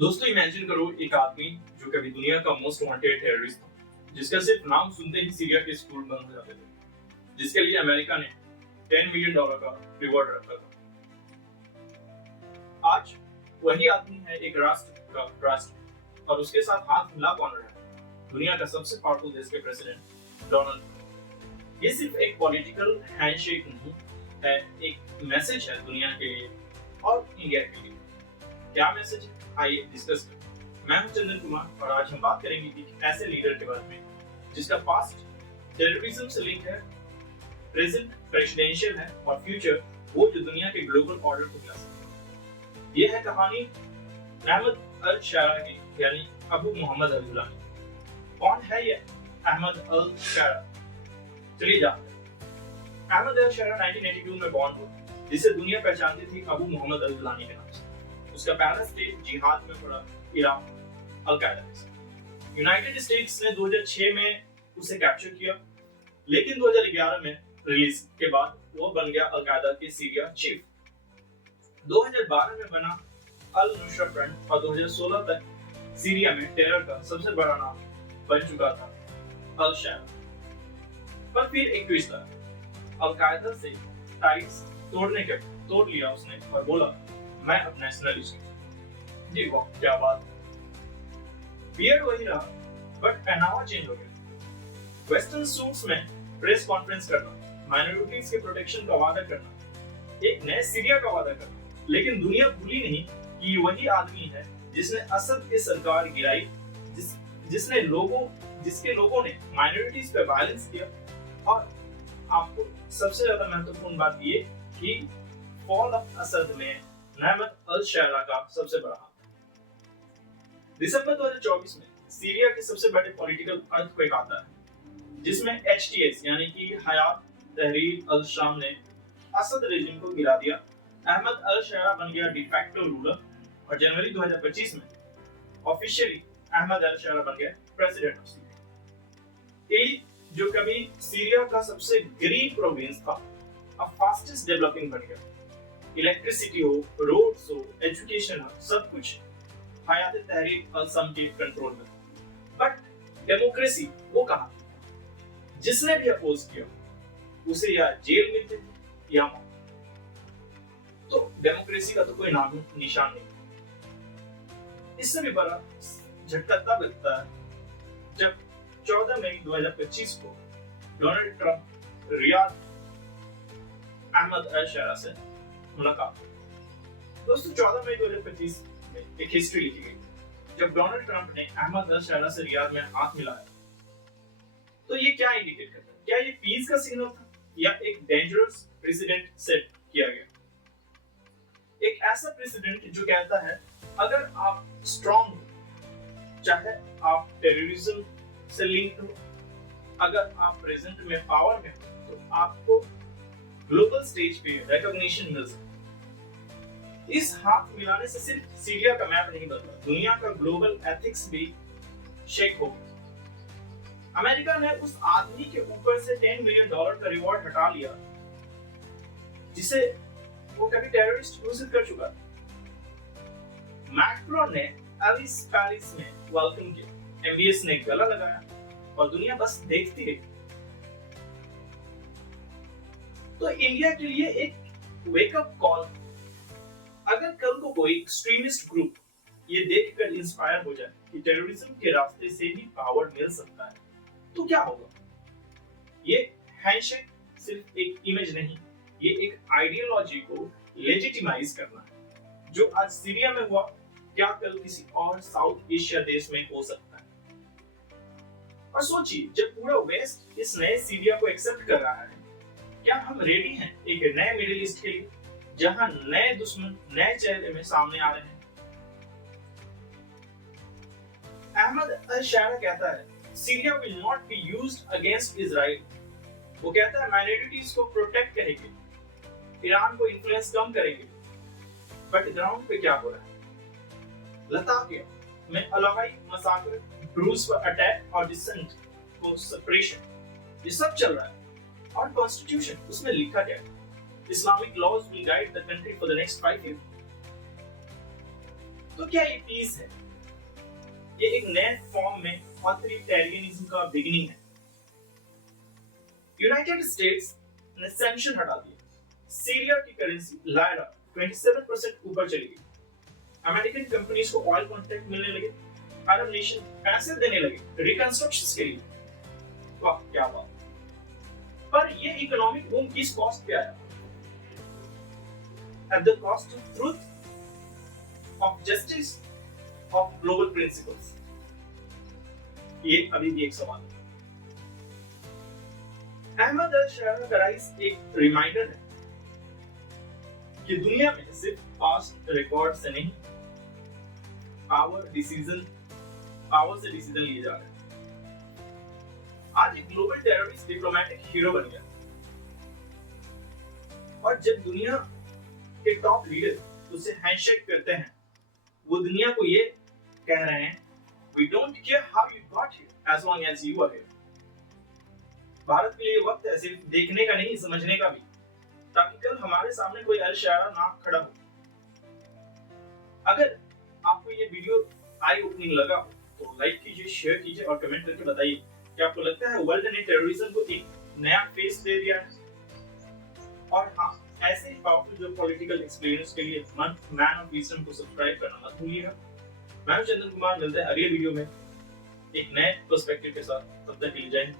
दोस्तों इमेजिन करो एक आदमी जो कभी दुनिया का मोस्ट वांटेड टेररिस्ट था, जिसका सिर्फ नाम सुनते ही सीरिया के स्कूल बंद हो जाते थे, जिसके लिए अमेरिका ने $10 मिलियन का रिवॉर्ड रखा था। आज वही आदमी है एक राष्ट्र का राष्ट्र और उसके साथ हाथ मिला कौन रहा है? दुनिया का सबसे पावरफुल देश के प्रेसिडेंट डोनाल्ड ट्रंप। ये सिर्फ एक पॉलिटिकल हैंडशेक नहीं है, एक मैसेज है दुनिया के लिए और इंडिया के लिए। क्या मैसेज है? आइए डिस्कस करें। मैं हूं चंदन कुमार और आज हम बात करेंगे एक ऐसे लीडर के बारे में जिसका पास्ट टेररिज्म से लिंक है, प्रेजेंट प्रेसिडेंशियल है और फ्यूचर वो जो दुनिया के ग्लोबल ऑर्डर को ला सकता है। यह है कहानी अहमद अल शारा की, यानी अबू मोहम्मद अल जुलानी। कौन है ये अहमद अल शारा? चलिए जानते हैं। अहमद अल शारा 1982 में बॉर्न हुआ, जिसे दुनिया पहचानती थी अबू मोहम्मद अल जुलानी के नाम से। उसका पहला स्टेज जिहाद में पड़ा इराक अल-कायदा के। यूनाइटेड स्टेट्स ने 2006 में उसे कैप्चर किया, लेकिन 2011 में रिलीज के बाद वो बन गया अल-कायदा के सीरिया चीफ। 2012 में बना अल-नुसरा फ्रंट और 2016 तक सीरिया में टेरर का सबसे बड़ा नाम बन चुका था अल-शारा। पर फिर एक ट्विस्ट आया। अल-कायदा से टाइज तोड़ लिया उसने और बोला मैं अब नेशनलिस्ट हूं। जी वाह, क्या बात। बियर्ड वही रहा, बट पहनावा चेंज हो गया। वेस्टर्न सूट्स में प्रेस कॉन्फ्रेंस करना, माइनॉरिटीज के प्रोटेक्शन का वादा करना, एक नए सीरिया का वादा करना। लेकिन दुनिया भूली नहीं कि वही आदमी है जिसने असद की सरकार गिराई, जिसके लोगों ने माइनॉरिटीज पे वायलेंस किया। और आपको सबसे ज्यादा महत्वपूर्ण बात ये कि फॉल ऑफ असद में अहमद अल शारा का सबसे बड़ा हाथ। दिसंबर 2024 में सीरिया के सबसे बड़े पॉलिटिकल अर्थक्वेक आता है, जिसमें HTS यानी कि हयात तहरीर अल शाम ने असद रेजिम को गिरा दिया। अहमद अल शारा बन गया डिफैक्टो रूलर और जनवरी 2025 में ऑफिशियली अहमद अल शारा बन गया प्रेसिडेंट ऑफ सीरिया। इदलिब जो कभी सीरिया का सबसे गरीब प्रोविंस था, अब फास्टेस्ट डेवलपिंग बन गया। इलेक्ट्रिसिटी हो, रोड्स हो, एजुकेशन हो, सब कुछ हयात तहरीर अल शाम के कंट्रोल में। बट डेमोक्रेसी वो कहाँ थी? जिसने भी अपोज किया उसे या जेल मिलते थे या मौत। तो डेमोक्रेसी का तो कोई नाम निशान नहीं। इससे भी बड़ा झटका तब लगता है जब 14 मई 2025 को डोनाल्ड ट्रंप रियाद अहमद अल शारा से मुलाकात। दोस्तों 14 मई 2025 में एक हिस्ट्री लिखी गई जब डोनाल्ड ट्रंप ने अहमद अल शारा से रियाद में हाथ मिलाया। तो ये क्या इंडिकेट करता है? क्या ये पीस का सिग्नल था या एक डेंजरस प्रेसिडेंट सेट किया गया? एक ऐसा प्रेसिडेंट जो कहता है अगर आप स्ट्रांग हो, चाहे आप टेररिज्म से लिंक्ड हो, अगर आप प्रेजेंट में पावर में हो, तो आपको ग्लोबल स्टेज पे रिकॉग्निशन मिल सकता है। इस हाथ मिलाने से सिर्फ सीरिया का मैप नहीं बदला, दुनिया का ग्लोबल एथिक्स भी शेक हो गया। अमेरिका ने उस आदमी के ऊपर से $10 मिलियन का रिवॉर्ड हटा लिया जिसे वो कभी टेररिस्ट घोषित कर चुका था। मैक्रोन ने एलिस पैरिस में वेलकम किया, MBS ने गला लगाया और दुनिया बस देखती रही। तो इंडिया के लिए एक वेकअप कॉल। अगर कल को कोई एक्सट्रीमिस्ट ग्रुप ये देखकर इंस्पायर हो जाए कि टेररिज्म के रास्ते से भी पावर मिल सकता है, तो क्या होगा? ये हैंडशेक सिर्फ एक इमेज नहीं, ये एक आइडियोलॉजी को लेजिटिमाइज करना है। जो आज सीरिया में हुआ, क्या कल किसी और साउथ एशिया देश में हो सकता है? और सोचिए, जब पूरा वेस्ट इस नए सीरिया को एक्सेप्ट कर रहा है, क्या हम रेडी हैं एक नए मिडिल ईस्ट के लिए जहां नए दुश्मन नए चेहरे में सामने आ रहे हैं? अहमद अल शारा कहता है Syria will not be used against Israel. वो कहता है माइनॉरिटीज को प्रोटेक्ट करेंगे, ईरान को इन्फ्लुएंस कम करेंगे। बट ग्राउंड पे क्या हो रहा है? लताकिया में अलावाई मसाकर, ब्रूस पर अटैक और डिसेंट को सप्रेशन, ये सब चल रहा है। और कॉन्स्टिट्यूशन, उसमें लिखा क्या है? Islamic laws will guide the country for the next 5 years। तो क्या ये पीस है? ये एक नए फॉर्म में ऑथोरिटेरियनिज्म का बिगिनिंग है। यूनाइटेड स्टेट्स ने सैंक्शन हटा दिए, सीरिया की करेंसी लायरा 27% ऊपर चली गई, अमेरिकन कंपनीज को ऑयल कॉन्ट्रैक्ट मिलने लगे, अरब नेशन पैसे देने लगे रिकंस्ट्रक्शन के लिए। वाह क्या बात। पर ये इकोनॉमिक बूम किस कॉस्ट पे आया? At the cost of truth, of justice, of global principles. ये अभी भी एक सवाल है। अहमद अल शारा का राइज एक रिमाइंडर है कि दुनिया में सिर्फ पास्ट रिकॉर्ड से नहीं, पावर से डिसीजन लिए जा रहे हैं। आज एक ग्लोबल टेररिस्ट डिप्लोमेटिक हीरो बन गया, और जब दुनिया के टॉप लीडर उससे हैंडशेक करते हैं, वो दुनिया को ये कह रहे हैं, We don't care how you got here, as long as you are here. Bharat के लिए वक्त है सिर्फ देखने का नहीं, समझने का भी, ताकि कल हमारे सामने कोई अल शारा ना खड़ा हो। अगर आपको ये वीडियो आई ओपनिंग लगा हो तो लाइक कीजिए, शेयर कीजिए और कमेंट करके बताइए कि आपको लगता है वर्ल्ड ने टेररिज्म को एक नया फेस दे दिया है। और हाँ, ऐसे ही पावरफुल जो पॉलिटिकल एक्सपीरियंस के लिए मैन ऑफ विजडम को सब्सक्राइब करना मत भूलिएगा। मैं चंदन कुमार, मिलते हैं अगले वीडियो में एक नए पर्सपेक्टिव के साथ। तब तक के लिए जय हिंद।